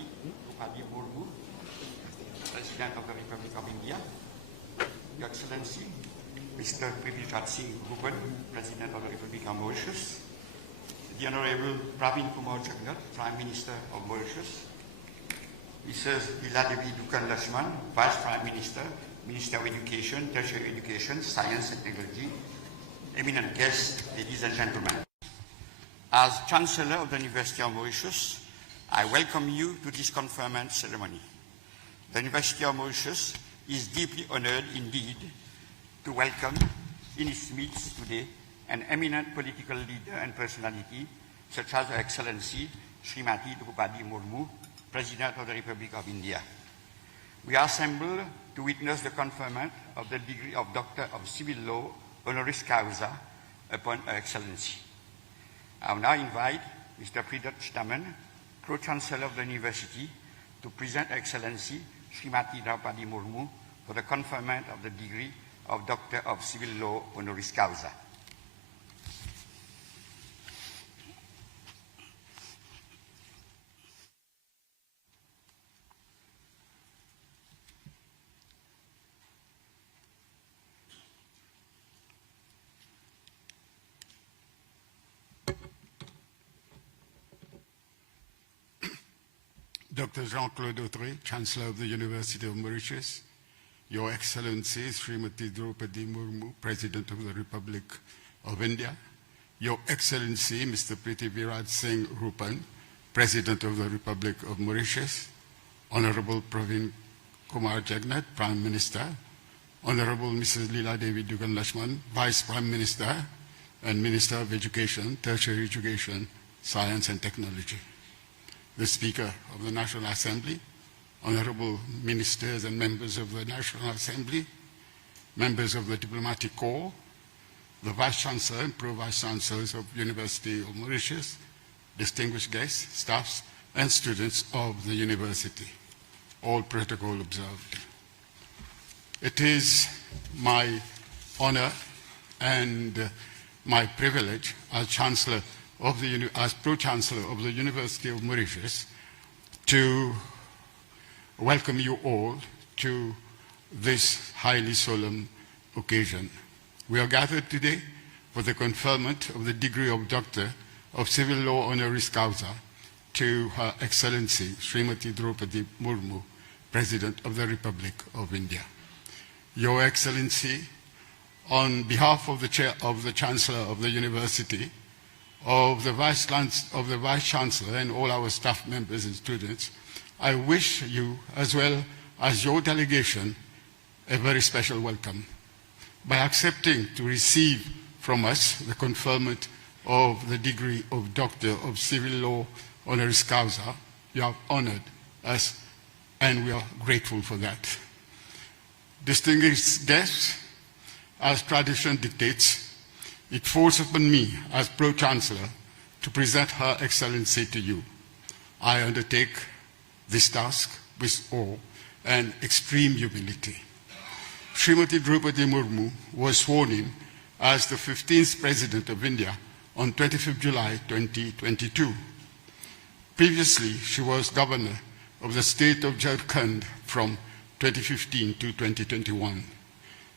Droupadi Murmu, President of the Republic of India, Your Excellency, Mr. Prithviraj Singh Rupan, President of the Republic of Mauritius, the Honorable Pravin Kumar Jagnal, Prime Minister of Mauritius, Mrs. Liladevi Dukan Lakshman, Vice Prime Minister, Minister of Education, Tertiary Education, Science and Technology, eminent guests, ladies and gentlemen. As Chancellor of the University of Mauritius, I welcome you to this conferment ceremony. The University of Mauritius is deeply honored indeed to welcome in its midst today an eminent political leader and personality such as Her Excellency Srimati Droupadi Murmu, President of the Republic of India. We are assembled to witness the conferment of the degree of Doctor of Civil Law honoris causa upon Her Excellency. I will now invite Mr. Prithviraj Daman, Pro-Chancellor of the University, to present Her Excellency Srimati Droupadi Murmu for the conferment of the degree of Doctor of Civil Law honoris causa. Dr. Jean-Claude Autré, Chancellor of the University of Mauritius, Your Excellency Srimati Droupadi Murmu, President of the Republic of India, Your Excellency Mr. Prithviraj Singh Rupan, President of the Republic of Mauritius, Honorable Pravin Kumar Jagnal, Prime Minister, Honorable Mrs. Liladevi Dukan Lakshman, Vice Prime Minister and Minister of Education, Tertiary Education, Science and Technology, the Speaker of the National Assembly, honorable ministers and members of the National Assembly, members of the Diplomatic Corps, the Vice-Chancellor and Pro-Vice-Chancellors of University of Mauritius, distinguished guests, staffs, and students of the university, all protocol observed. It is my honor and my privilege as Chancellor of the as Pro-Chancellor of the University of Mauritius to welcome you all to this highly solemn occasion. We are gathered today for the conferment of the degree of Doctor of Civil Law honoris causa to Her Excellency Srimati Droupadi Murmu, President of the Republic of India. Your Excellency, on behalf of the Chancellor of the University, of the Vice-Chancellor and all our staff members and students, I wish you, as well as your delegation, a very special welcome. By accepting to receive from us the conferment of the degree of Doctor of Civil Law honoris causa, you have honored us, and we are grateful for that. Distinguished guests, as tradition dictates, it falls upon me as Pro-Chancellor to present Her Excellency to you. I undertake this task with awe and extreme humility. Srimati Droupadi Murmu was sworn in as the 15th President of India on 25th July 2022. Previously, she was Governor of the state of Jharkhand from 2015 to 2021.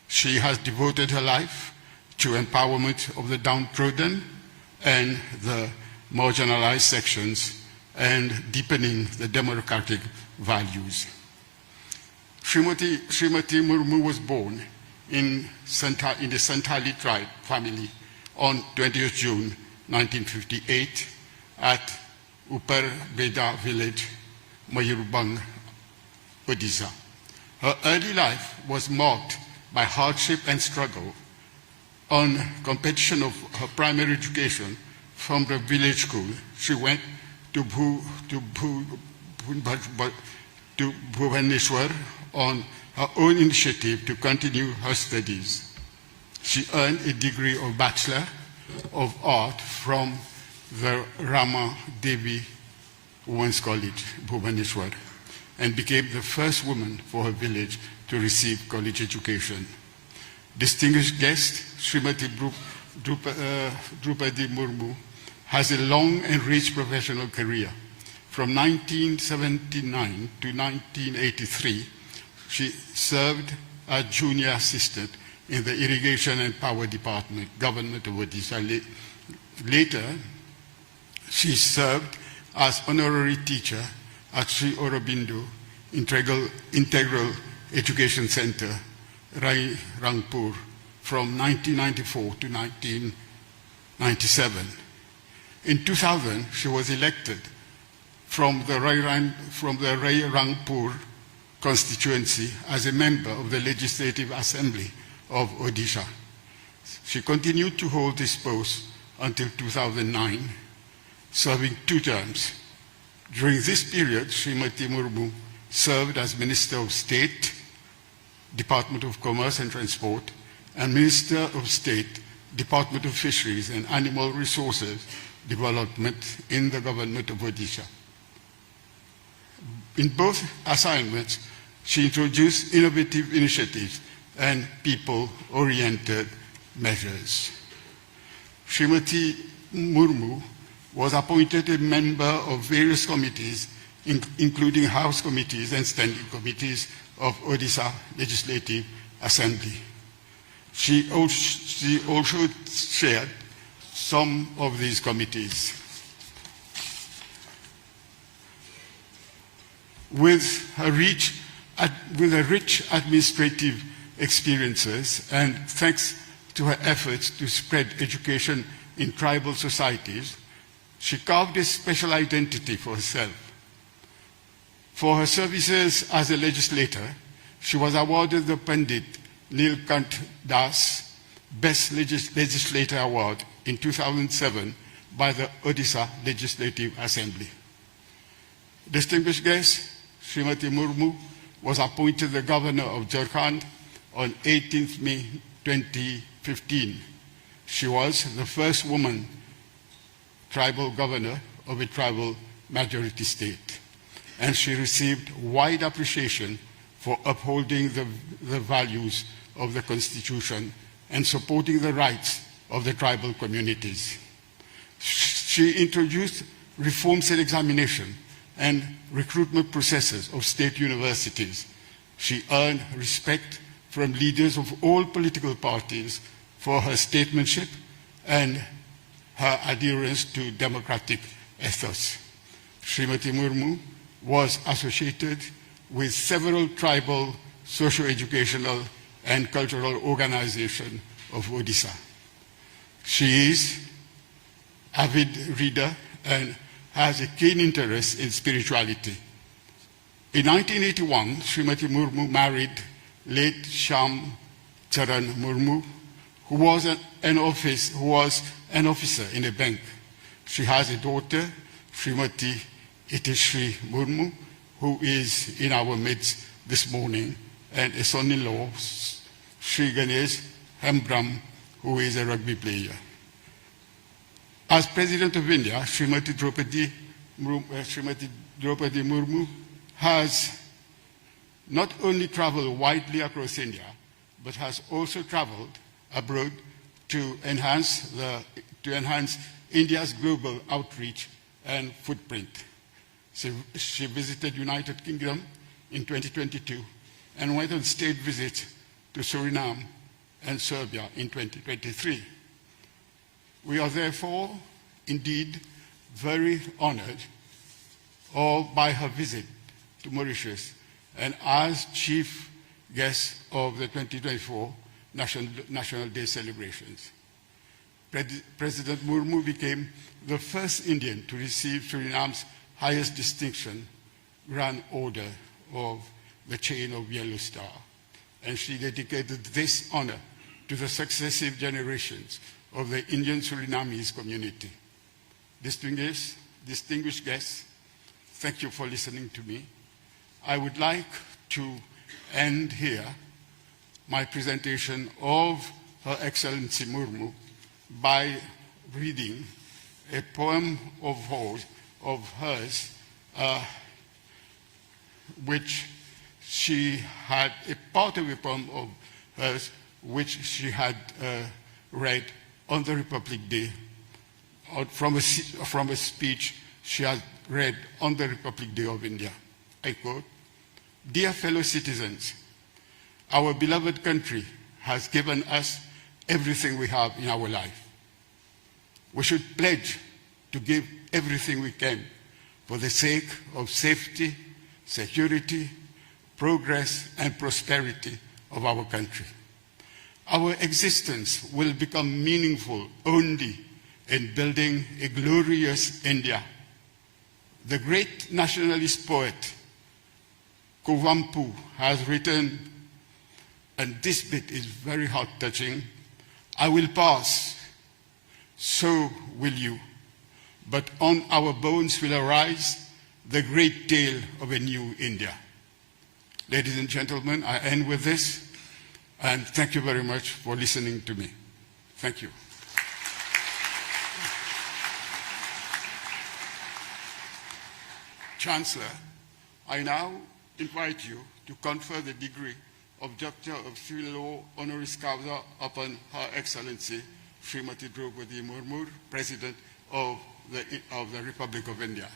She has devoted her life to empowerment of the downtrodden and the marginalized sections and deepening the democratic values. Srimati Murmu was born in the Santali tribe family on 20th June 1958 at Upar Beda village, Mayurbang, Odisha. Her early life was marked by hardship and struggle. On completion of her primary education from the village school, she went to Bhubaneswar on her own initiative to continue her studies. She earned a degree of Bachelor of Art from the Rama Devi Women's College, Bhubaneswar, and became the first woman for her village to receive college education. Distinguished guest, Srimati Droupadi Murmu has a long and rich professional career From 1979 to 1983, she served as junior assistant in the Irrigation and Power Department, Government of Odisha. Later, she served as honorary teacher at Sri Aurobindo Integral Education Center, Rai Rangpur, from 1994 to 1997. In 2000, she was elected from the Rai Rangpur constituency as a member of the Legislative Assembly of Odisha. She continued to hold this post until 2009, serving 2 terms. During this period, Srimati Murmu served as Minister of State, Department of Commerce and Transport, and Minister of State, Department of Fisheries and Animal Resources Development in the Government of Odisha. In both assignments, she introduced innovative initiatives and people-oriented measures. Srimati Murmu was appointed a member of various committees, including House committees and standing committees of Odisha Legislative Assembly. She also chaired some of these committees. With her rich administrative experiences and thanks to her efforts to spread education in tribal societies, she carved a special identity for herself. For her services as a legislator, she was awarded the Pandit Nilkant Das Best Legislator Award in 2007 by the Odisha Legislative Assembly. Distinguished guests, Srimati Murmu was appointed the Governor of Jharkhand on 18th May 2015. She was the first woman tribal governor of a tribal majority state, and she received wide appreciation for upholding the values of the Constitution and supporting the rights of the tribal communities. She introduced reforms in examination and recruitment processes of state universities. She earned respect from leaders of all political parties for her statesmanship and her adherence to democratic ethos. Srimati Murmu was associated with several tribal socio-educational and cultural organizations of Odisha. She is an avid reader and has a keen interest in spirituality. In 1981, Srimati Murmu married late Sham Charan Murmu, who was an officer in a bank. She has a daughter, Srimati Itishri Murmu, who is in our midst this morning, and a son-in-law, Sri Ganesh Hembram, who is a rugby player. As President of India, Srimati Droupadi Murmu has not only traveled widely across India, but has also traveled abroad to enhance India's global outreach and footprint. She visited United Kingdom in 2022 and went on state visits to Suriname and Serbia in 2023. We are therefore indeed very honored by her visit to Mauritius and as chief guest of the 2024 National Day celebrations. President Murmu became the first Indian to receive Suriname's highest distinction, Grand Order of the Chain of Yellow Star, and she dedicated this honor to the successive generations of the Indian Surinamese community. Distinguished guests, thank you for listening to me. I would like to end here my presentation of Her Excellency Murmu by reading a poem of hers, which she had, a part of a poem of hers, which she had read on the Republic Day from a speech she had read on the Republic Day of India. I quote, "Dear fellow citizens, our beloved country has given us everything we have in our life. We should pledge to give everything we can for the sake of safety, security, progress, and prosperity of our country. Our existence will become meaningful only in building a glorious India. The great nationalist poet Kuvampu has written, and this bit is very heart-touching, "I will pass, so will you, but on our bones will arise the great tale of a new India." Ladies and gentlemen, I end with this, and thank you very much for listening to me. Thank you. Chancellor, I now invite you to confer the degree of Doctor of Civil Law honoris causa upon Her Excellency Srimati Droupadi Murmu, President of the Republic of India.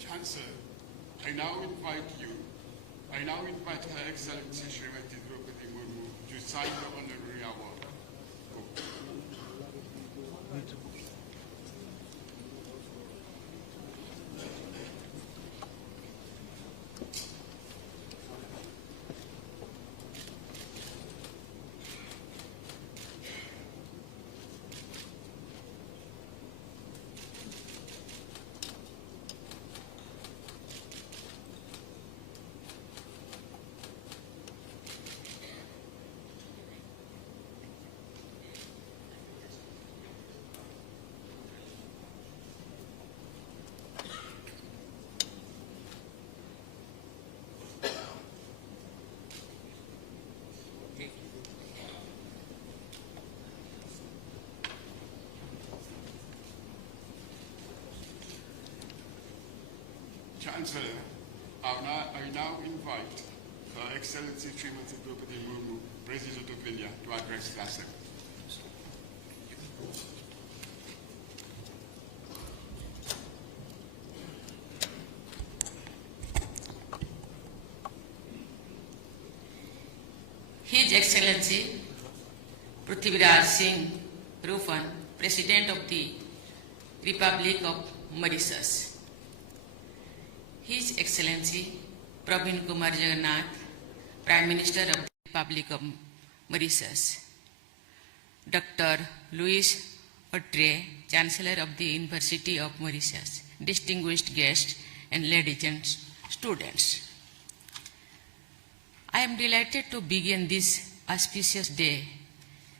Chancellor, I now invite Her Excellency Srimati Droupadi Murmu to sign the honorary award. Chancellor, I now invite Her Excellency Srimati Droupadi Murmu, President of India, to address the Assembly. His Excellency Prithviraj Singh Rufan, President of the Republic of Mauritius. His Excellency Praveen Kumar Jagannath, Prime Minister of the Republic of Mauritius. Dr. Louis Autre, Chancellor of the University of Mauritius. Distinguished guests and ladies and students. I am delighted to begin this auspicious day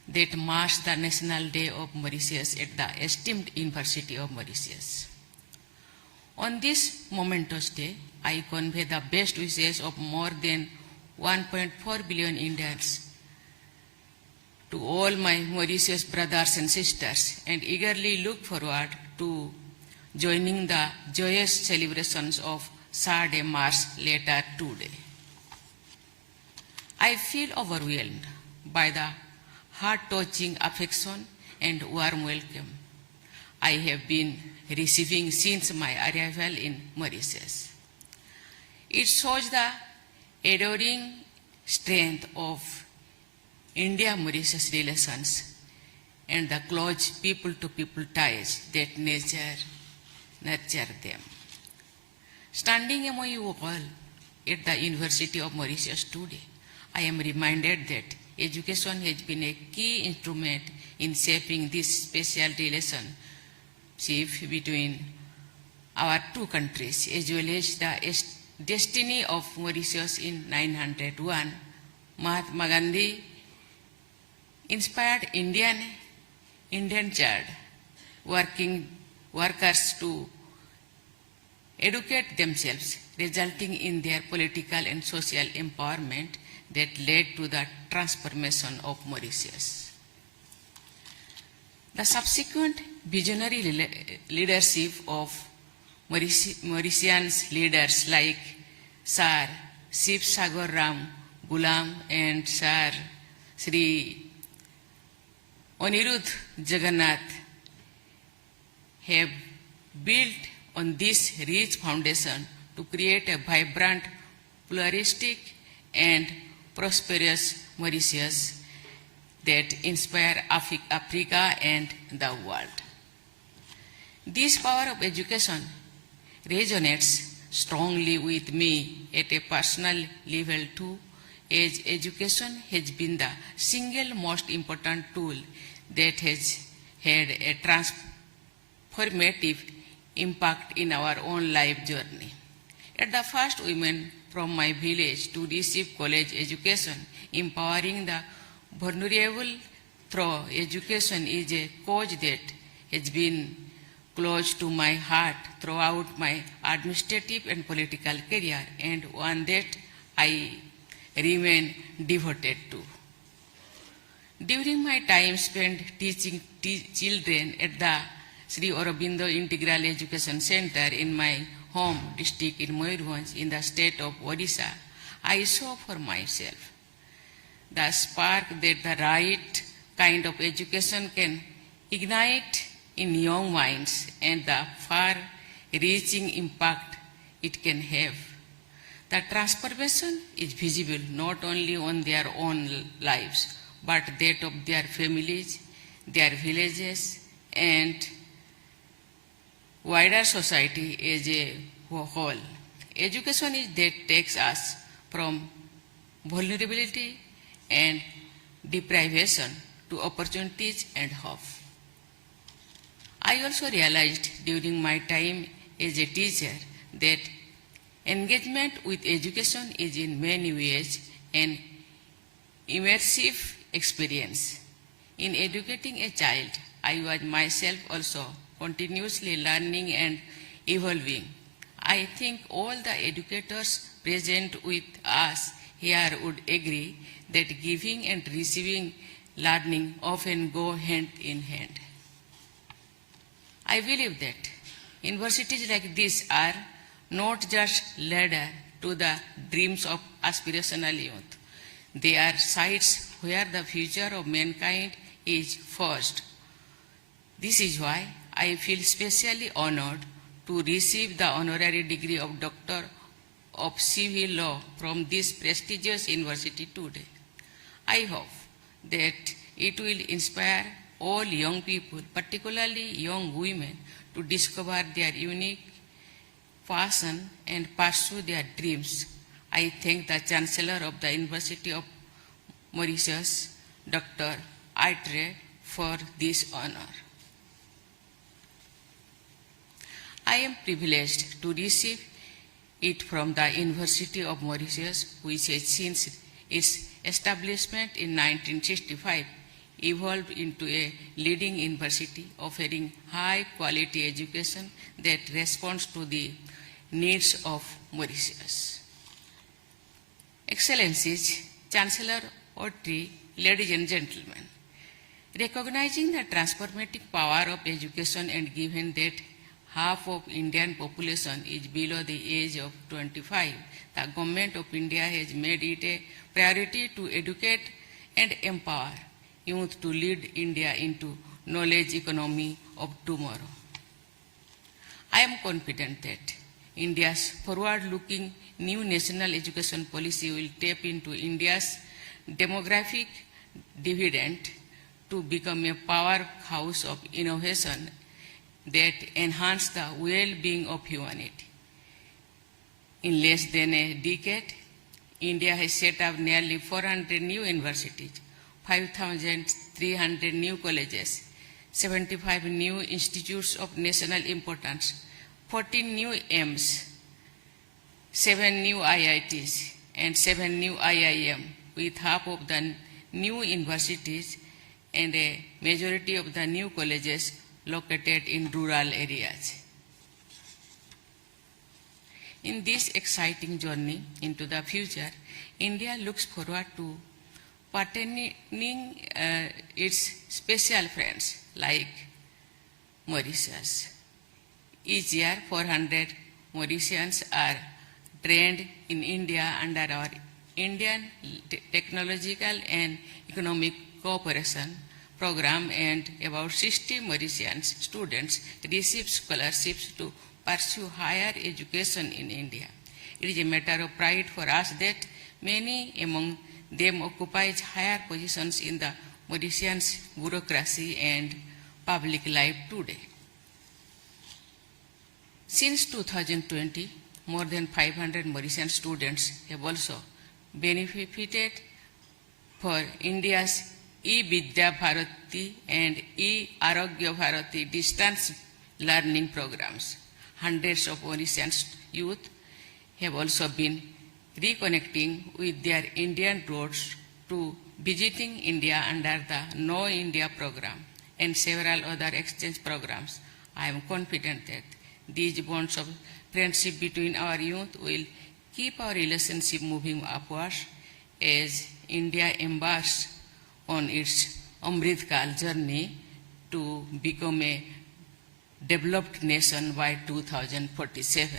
that marks the National Day of Mauritius at the esteemed University of Mauritius. On this momentous day, I convey the best wishes of more than 1.4 billion Indians to all my Mauritius brothers and sisters and eagerly look forward to joining the joyous celebrations of Saturday Mars later today. I feel overwhelmed by the heart-touching affection and warm welcome I have been receiving since my arrival in Mauritius. It shows the enduring strength of India-Mauritius relations and the close people-to-people ties that nurture them. Standing among you all at the University of Mauritius today, I am reminded that education has been a key instrument in shaping this special relationship between our two countries, as well as the destiny of Mauritius in 901. Mahatma Gandhi inspired Indian child workers to educate themselves, resulting in their political and social empowerment that led to the transformation of Mauritius. The subsequent visionary leadership of Mauritian leaders like Sir Shiv Sagar Ram Gulam and Sir Sri Anirudh Jagannath have built on this rich foundation to create a vibrant, pluralistic, and prosperous Mauritius that inspire Africa and the world. This power of education resonates strongly with me at a personal level too, as education has been the single most important tool that has had a transformative impact in our own life journey. At the first women from my village to receive college education, empowering the vulnerable through education is a cause that has been close to my heart throughout my administrative and political career, and one that I remain devoted to. During my time spent teaching children at the Sri Aurobindo Integral Education Center in my home district in Mauritius in the state of Odisha, I saw for myself the spark that the right kind of education can ignite in young minds and the far-reaching impact it can have. The transformation is visible not only on their own lives, but that of their families, their villages, and wider society as a whole. Education is that takes us from vulnerability and deprivation to opportunities and hope. I also realized during my time as a teacher that engagement with education is in many ways an immersive experience. In educating a child, I was myself also continuously learning and evolving. I think all the educators present with us here would agree that giving and receiving learning often go hand in hand. I believe that universities like this are not just ladder to the dreams of aspirational youth. They are sites where the future of mankind is forged. This is why I feel especially honored to receive the honorary degree of Doctor of Civil Law from this prestigious university today. I hope that it will inspire all young people, particularly young women, to discover their unique passion and pursue their dreams. I thank the Chancellor of the University of Mauritius, Dr. Aitre, for this honor. I am privileged to receive it from the University of Mauritius, which has since its establishment in 1965 evolved into a leading university offering high-quality education that responds to the needs of Mauritius. Excellencies, Chancellor Otri, ladies and gentlemen, recognizing the transformative power of education and given that half of Indian population is below the age of 25, the Government of India has made it a priority to educate and empower youth to lead India into knowledge economy of tomorrow. I am confident that India's forward-looking new national education policy will tap into India's demographic dividend to become a powerhouse of innovation that enhance the well-being of humanity. In less than a decade, India has set up nearly 400 new universities, 5,300 new colleges, 75 new institutes of national importance, 14 new AIMS, 7 new IITs, and 7 new IIM, with half of the new universities and a majority of the new colleges located in rural areas. In this exciting journey into the future, India looks forward to partnering its special friends like Mauritius. Each year, 400 Mauritians are trained in India under our Indian Technological and Economic Cooperation Program, and about 60 Mauritian students receive scholarships to pursue higher education in India. It is a matter of pride for us that many among them occupy higher positions in the Mauritian bureaucracy and public life today. Since 2020, more than 500 Mauritian students have also benefited for India's E-Vidya Bharati and E-Arogya Bharati distance learning programs. Hundreds of Mauritian youth have also been reconnecting with their Indian roots to visiting India under the Know India program and several other exchange programs. I am confident that these bonds of friendship between our youth will keep our relationship moving upwards as India embarks on its Amritkal journey to become a developed nation by 2047.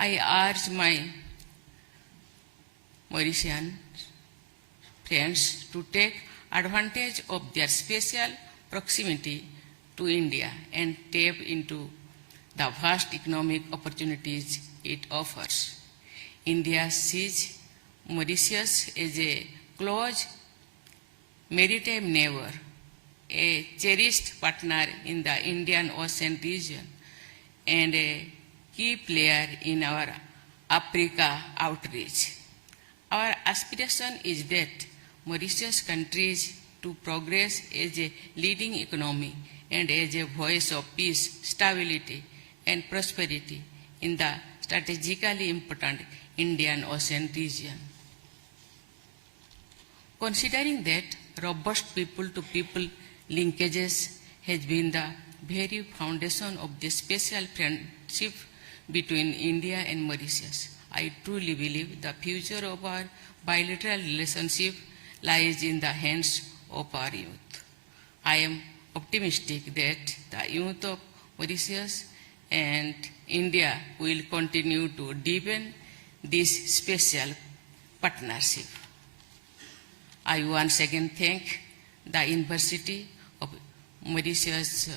I urge my Mauritian friends to take advantage of their special proximity to India and tap into the vast economic opportunities it offers. India sees Mauritius as a close maritime neighbor, a cherished partner in the Indian Ocean region, and a key player in our Africa outreach. Our aspiration is that Mauritius continues to progress as a leading economy and as a voice of peace, stability, and prosperity in the strategically important Indian Ocean region. Considering that robust people-to-people linkages has been the very foundation of the special friendship between India and Mauritius, I truly believe the future of our bilateral relationship lies in the hands of our youth. I am optimistic that the youth of Mauritius and India will continue to deepen this special partnership. I once again thank the University of Mauritius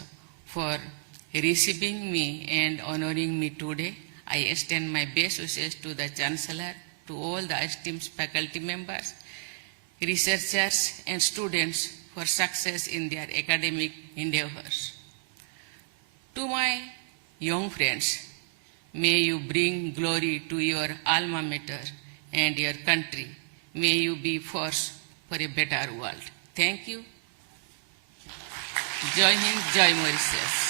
for receiving me and honoring me today. I extend my best wishes to the Chancellor, to all the esteemed faculty members, researchers, and students for success in their academic endeavors. To my young friends, may you bring glory to your alma mater and your country. May you be force for a better world. Thank you. Jai Hind, Jai Mauritius.